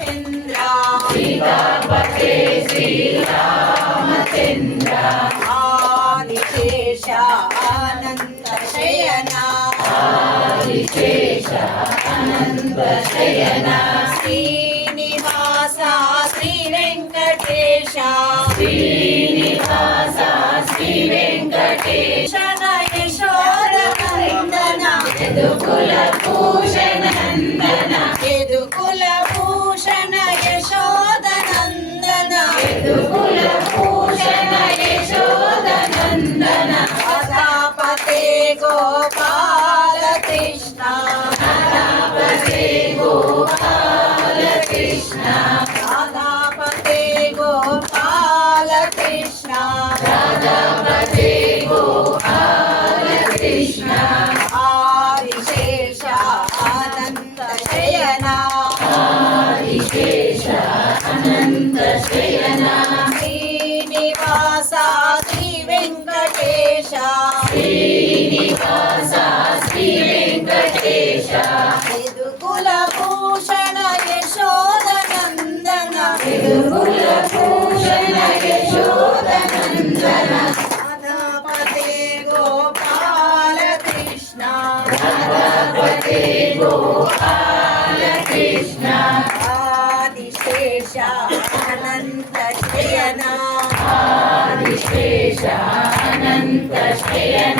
రామచంద్ర సీతాపతే శ్రీరామచంద్ర ఆదిశేష అనంత శయన ఆదిశేష అనంత శయన శ్రీనివాస శ్రీ వెంకటేశ కృష్ణ రాధాపతే గోపాల కృష్ణ యదుకుల భూషణ యశోద నందన యదుకుల భూషణ యశోద నందన రాధాపతే గోపాల కృష్ణ రాధాపతే గోపాల కృష్ణ ఆదిశేష అనంత శయన ఆదిశేష అనంత శయన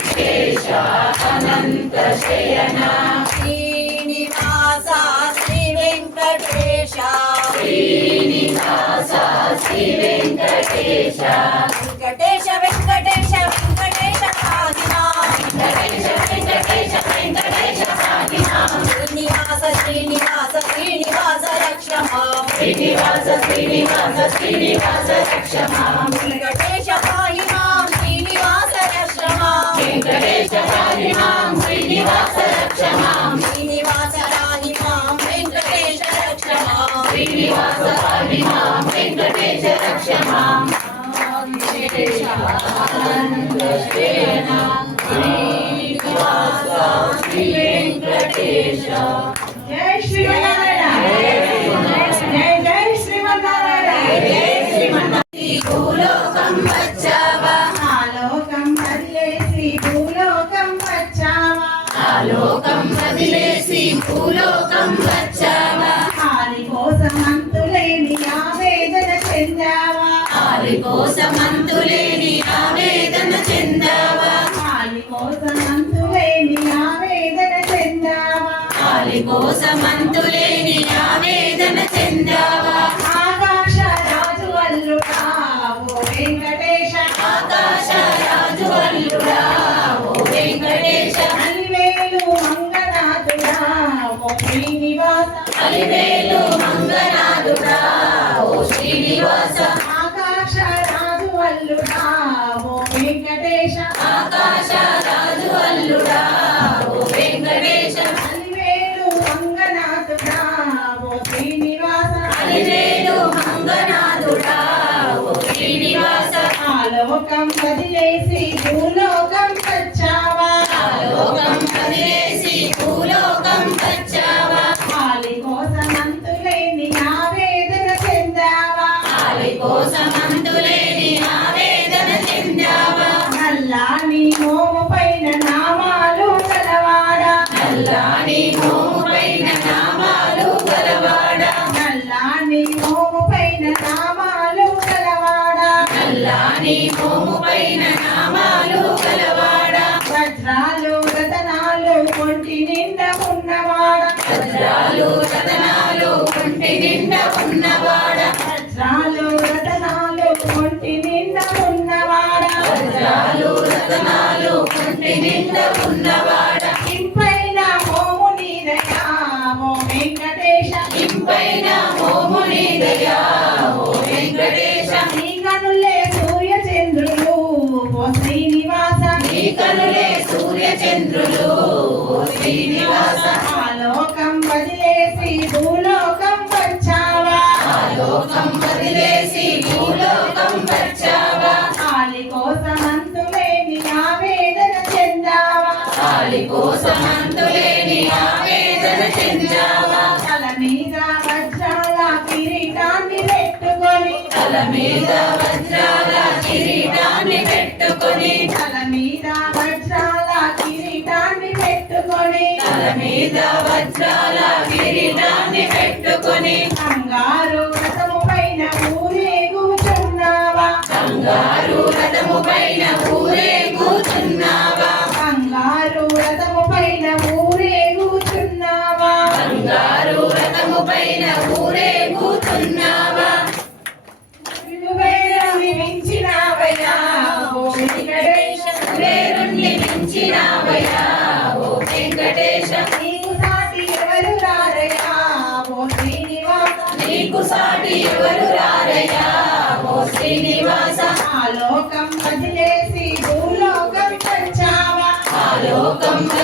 ఆదిశేష అనంత శయన శ్రీనివాస శ్రీ వెంకటేశ శ్రీనివాస శ్రీ వెంకటేశ వెంకటేశ వెంకటేశ వెంకటేశ ఆదినా వెంకటేశ వెంకటేశ వెంకటేశ సాగినా శ్రీనివాస శ్రీనివాస శ్రీనివాస రక్షమా శ్రీనివాస శ్రీనివాస శ్రీనివాస రక్షమా శ్రీనివాస హరి వెంకటేశ రక్షమాం ఆనంద శయన శ్రీనివాస శ్రీ వెంకటేశ జై శ్రీమన్నారాయణ జై జై శ్రీమన్నారాయణ భూలోకం వచ్చావా? ఆలోకం వదిలేసి భూలోకం వచ్చావా ఆలోకం వదిలేసి భూలోకం వచ్చావా? కోసమంతులేని ఆవేదన చెందావా? ఆరి కోసం అంతులేని ఆవేదన చెందావా? ఆరి కోసమంతులేని ఆవేదన చెందావా? ఆకాశ రాజు అల్లుడా ఓ వెంకటేశ. ఆకాశ రాజు అల్లుడా ఓ వెంకటేశ. అలివేలు మంగనాథుడా ఓ శ్రీనివాస. అలివేలు మంగనాథుడా వదిలేసి భూలోకం వచ్చావా ఆలోకం వదిలేసి భూలోకం వచ్చావా ఆలి కోసం అంతులేని ఆవేదన చెందావా? ఆలి కోసమంతులేని ఆవేదన చెందావా? నల్లాని మోము పైన నామాలు గలవాడా? నల్లాని మోము పైన నామాలు గలవాడా? నల్లాని మోము పైన నామాలు గలవాడా? నల్లాని మోము Yeah. చెందావా? తల తల మీద వజ్రాల పెట్టుకొని తల మీద వజ్రాల కిరీటాన్ని పెట్టుకొని తల పైన ఊరే కూర్చున్నావా ఊరే కూర్చున్నావా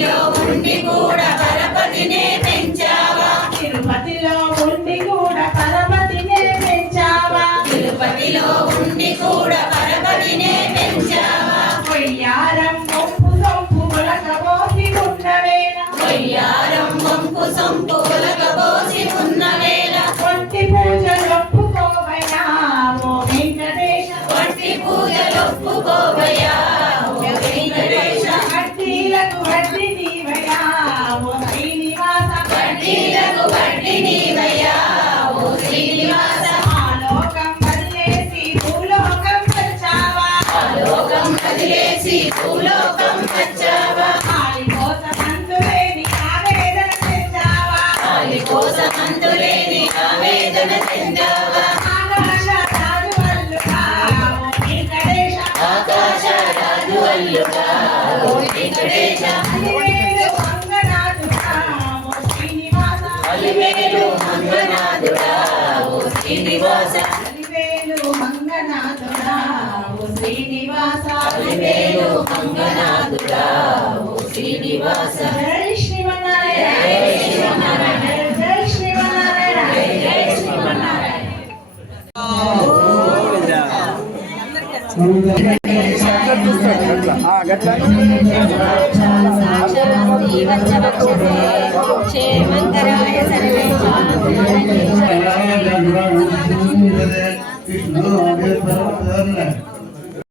Radio. కంగనాథుడా ఓ శ్రీనివాస వేలు కంగనాథుడా ఓ Srinivasa Hari Oh, good fellow.